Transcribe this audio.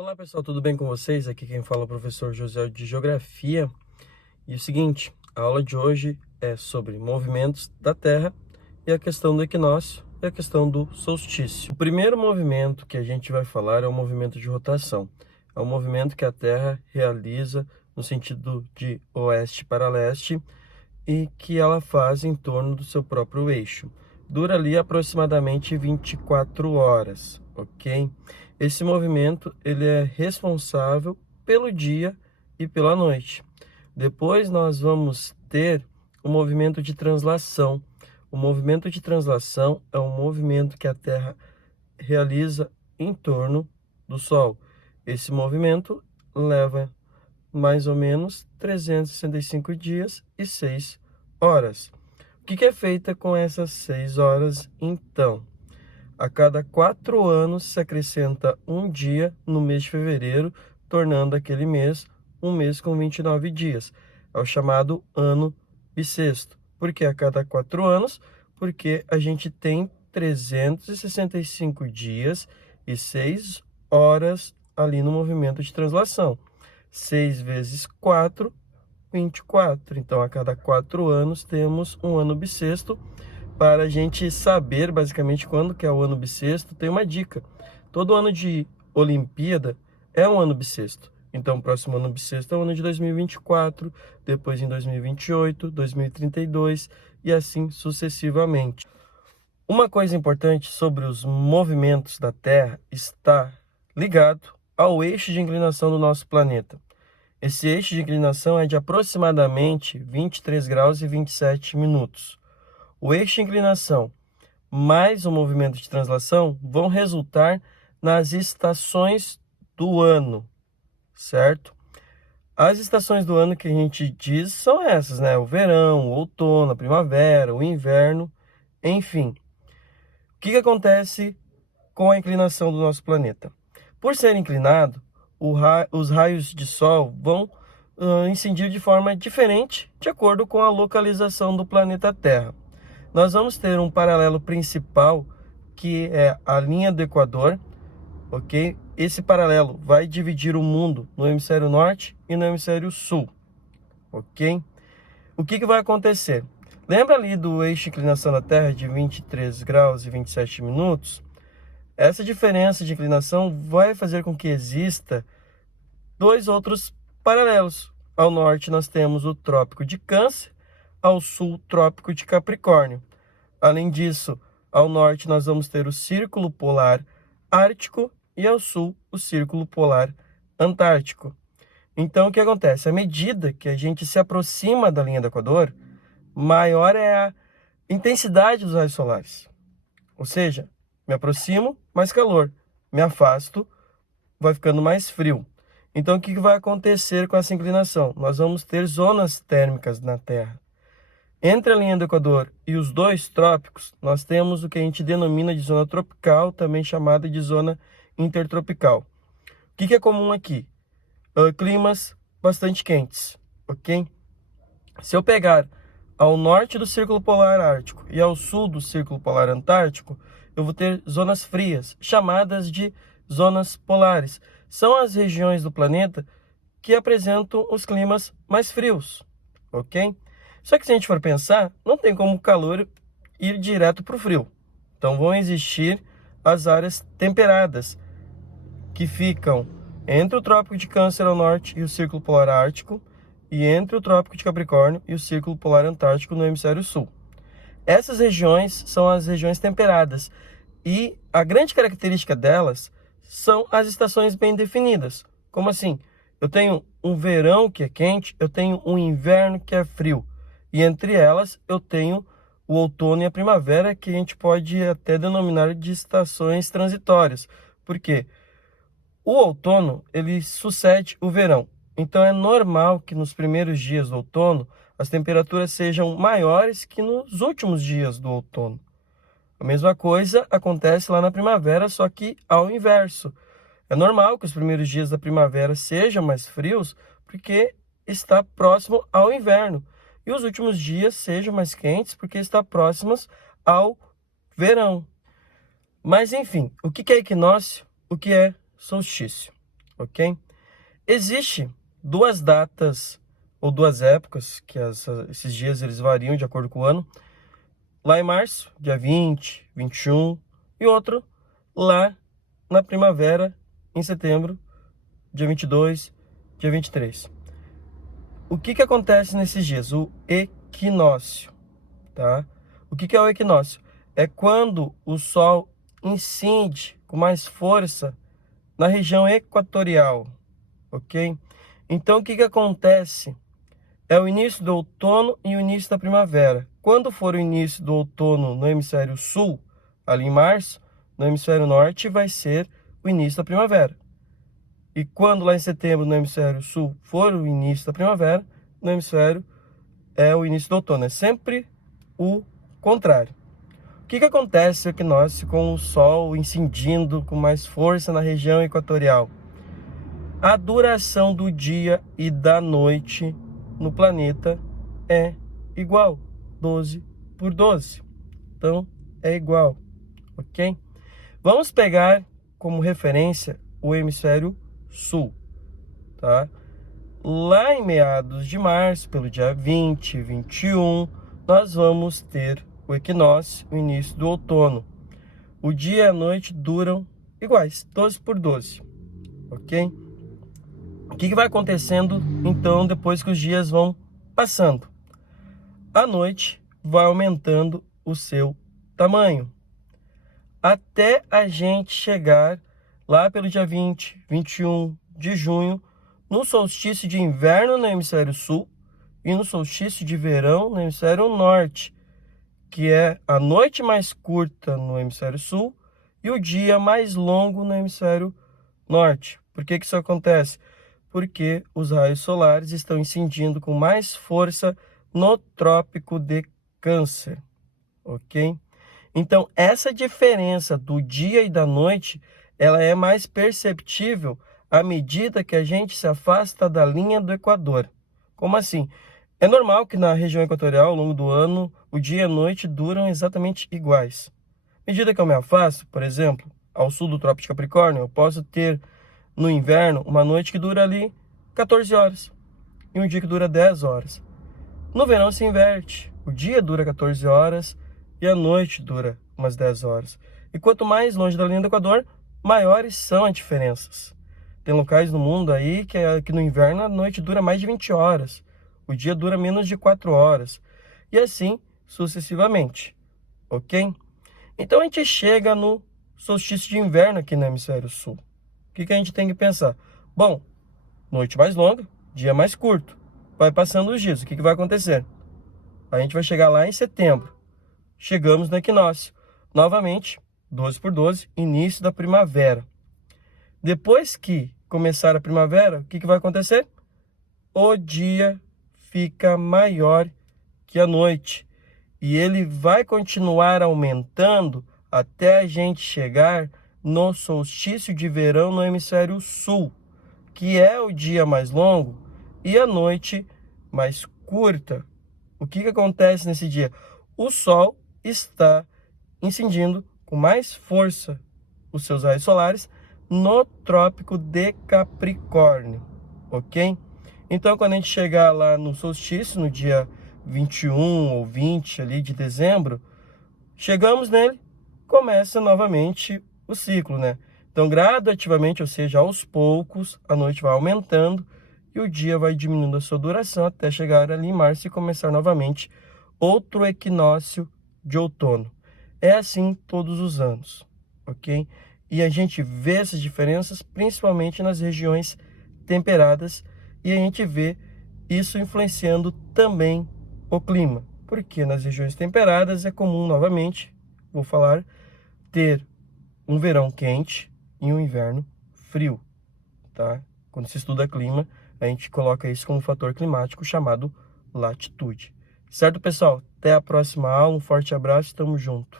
Olá pessoal, tudo bem com vocês? Aqui quem fala é o professor José de Geografia. E o seguinte, a aula de hoje é sobre movimentos da Terra e a questão do equinócio e a questão do solstício. O primeiro movimento que a gente vai falar é o movimento de rotação. É um movimento que a Terra realiza no sentido de oeste para leste e que ela faz em torno do seu próprio eixo. Dura ali aproximadamente 24 horas, ok? Esse movimento ele é responsável pelo dia e pela noite. Depois nós vamos ter o movimento de translação. O movimento de translação é um movimento que a Terra realiza em torno do Sol. Esse movimento leva mais ou menos 365 dias e 6 horas. O que é feita com essas 6 horas, então? A cada 4 anos se acrescenta um dia no mês de fevereiro, tornando aquele mês um mês com 29 dias. É o chamado ano bissexto. Por que a cada 4 anos? Porque a gente tem 365 dias e 6 horas ali no movimento de translação. 6 vezes 4, 24. Então, a cada 4 anos temos um ano bissexto. Para a gente saber basicamente quando que é o ano bissexto, tem uma dica. Todo ano de Olimpíada é um ano bissexto. Então, o próximo ano bissexto é o ano de 2024, depois em 2028, 2032 e assim sucessivamente. Uma coisa importante sobre os movimentos da Terra está ligado ao eixo de inclinação do nosso planeta. Esse eixo de inclinação é de aproximadamente 23 graus e 27 minutos. O eixo de inclinação mais o movimento de translação vão resultar nas estações do ano, certo? As estações do ano que a gente diz são essas, né? O verão, o outono, a primavera, o inverno, enfim. O que acontece com a inclinação do nosso planeta? Por ser inclinado, os raios de sol vão incidir de forma diferente de acordo com a localização do planeta Terra. Nós vamos ter um paralelo principal, que é a linha do Equador, ok? Esse paralelo vai dividir o mundo no hemisfério norte e no hemisfério sul, ok? O que vai acontecer? Lembra ali do eixo de inclinação da Terra de 23 graus e 27 minutos? Essa diferença de inclinação vai fazer com que exista dois outros paralelos. Ao norte nós temos o Trópico de Câncer, ao sul o Trópico de Capricórnio. Além disso, ao norte nós vamos ter o Círculo Polar Ártico e ao sul o Círculo Polar Antártico. Então o que acontece? À medida que a gente se aproxima da linha do Equador, maior é a intensidade dos raios solares. Ou seja, me aproximo, mais calor. Me afasto, vai ficando mais frio. Então, o que vai acontecer com essa inclinação? Nós vamos ter zonas térmicas na Terra. Entre a linha do Equador e os dois trópicos, nós temos o que a gente denomina de zona tropical, também chamada de zona intertropical. O que é comum aqui? Climas bastante quentes, ok? Se eu pegar ao norte do Círculo Polar Ártico e ao sul do Círculo Polar Antártico, eu vou ter zonas frias, chamadas de zonas polares. São as regiões do planeta que apresentam os climas mais frios, ok? Só que se a gente for pensar, não tem como o calor ir direto para o frio. Então vão existir as áreas temperadas, que ficam entre o Trópico de Câncer ao norte e o Círculo Polar Ártico, e entre o Trópico de Capricórnio e o Círculo Polar Antártico no hemisfério sul. Essas regiões são as regiões temperadas, e a grande característica delas são as estações bem definidas. Como assim? Eu tenho um verão que é quente, eu tenho um inverno que é frio, e entre elas eu tenho o outono e a primavera, que a gente pode até denominar de estações transitórias. Por quê? O outono, ele sucede o verão. Então é normal que nos primeiros dias do outono as temperaturas sejam maiores que nos últimos dias do outono. A mesma coisa acontece lá na primavera, só que ao inverso. É normal que os primeiros dias da primavera sejam mais frios, porque está próximo ao inverno. E os últimos dias sejam mais quentes, porque está próximos ao verão. Mas enfim, o que é equinócio? O que é solstício? ok? Existe duas datas ou duas épocas, que esses dias eles variam de acordo com o ano. Lá em março, dia 20, 21, e outro lá na primavera, em setembro, dia 22, dia 23. O que acontece nesses dias? O equinócio, tá? O que é o equinócio? É quando o Sol incide com mais força na região equatorial, ok? Então, o que acontece? É o início do outono e o início da primavera. Quando for o início do outono no hemisfério sul, ali em março, no hemisfério norte vai ser o início da primavera. E quando lá em setembro no hemisfério sul for o início da primavera, no hemisfério é o início do outono. É sempre o contrário. O que acontece no equinócio com o Sol incidindo com mais força na região equatorial? A duração do dia e da noite no planeta é igual, 12 por 12. Então, é igual, ok? Vamos pegar como referência o hemisfério sul, tá? Lá em meados de março, pelo dia 20, 21, nós vamos ter o equinócio, o início do outono. O dia e a noite duram iguais, 12 por 12, ok? O que vai acontecendo, então, depois que os dias vão passando? A noite vai aumentando o seu tamanho, até a gente chegar lá pelo dia 20, 21 de junho, no solstício de inverno no hemisfério sul e no solstício de verão no hemisfério norte, que é a noite mais curta no hemisfério sul e o dia mais longo no hemisfério norte. Por que isso acontece? Porque os raios solares estão incidindo com mais força no trópico de Câncer, ok? Então, essa diferença do dia e da noite, ela é mais perceptível à medida que a gente se afasta da linha do Equador. Como assim? É normal que na região equatorial, ao longo do ano, o dia e a noite duram exatamente iguais. À medida que eu me afasto, por exemplo, ao sul do Trópico de Capricórnio, eu posso ter no inverno uma noite que dura ali 14 horas e um dia que dura 10 horas. No verão se inverte, o dia dura 14 horas e a noite dura umas 10 horas. E quanto mais longe da linha do Equador, maiores são as diferenças. Tem locais no mundo aí que no inverno a noite dura mais de 20 horas, o dia dura menos de 4 horas, e assim sucessivamente, ok? Então a gente chega no solstício de inverno aqui no hemisfério sul. O que a gente tem que pensar? Bom, noite mais longa, dia mais curto. Vai passando os dias, o que vai acontecer? A gente vai chegar lá em setembro. Chegamos no equinócio. Novamente, 12 por 12, início da primavera. Depois que começar a primavera, o que vai acontecer? O dia fica maior que a noite. E ele vai continuar aumentando até a gente chegar no solstício de verão no hemisfério sul, que é o dia mais longo e a noite mais curta. O que acontece nesse dia? O Sol está incidindo com mais força os seus raios solares no Trópico de Capricórnio, ok? Então, quando a gente chegar lá no solstício, no dia 21 ou 20 ali de dezembro, chegamos nele, começa novamente o ciclo, né? Então, gradativamente, ou seja, aos poucos, a noite vai aumentando e o dia vai diminuindo a sua duração até chegar ali em março e começar novamente outro equinócio de outono. É assim todos os anos, ok? E a gente vê essas diferenças principalmente nas regiões temperadas e a gente vê isso influenciando também o clima. Porque nas regiões temperadas é comum, novamente, vou falar, ter um verão quente e um inverno frio, tá? Quando se estuda clima, a gente coloca isso como um fator climático chamado latitude. Certo, pessoal? Até a próxima aula, um forte abraço, tamo junto.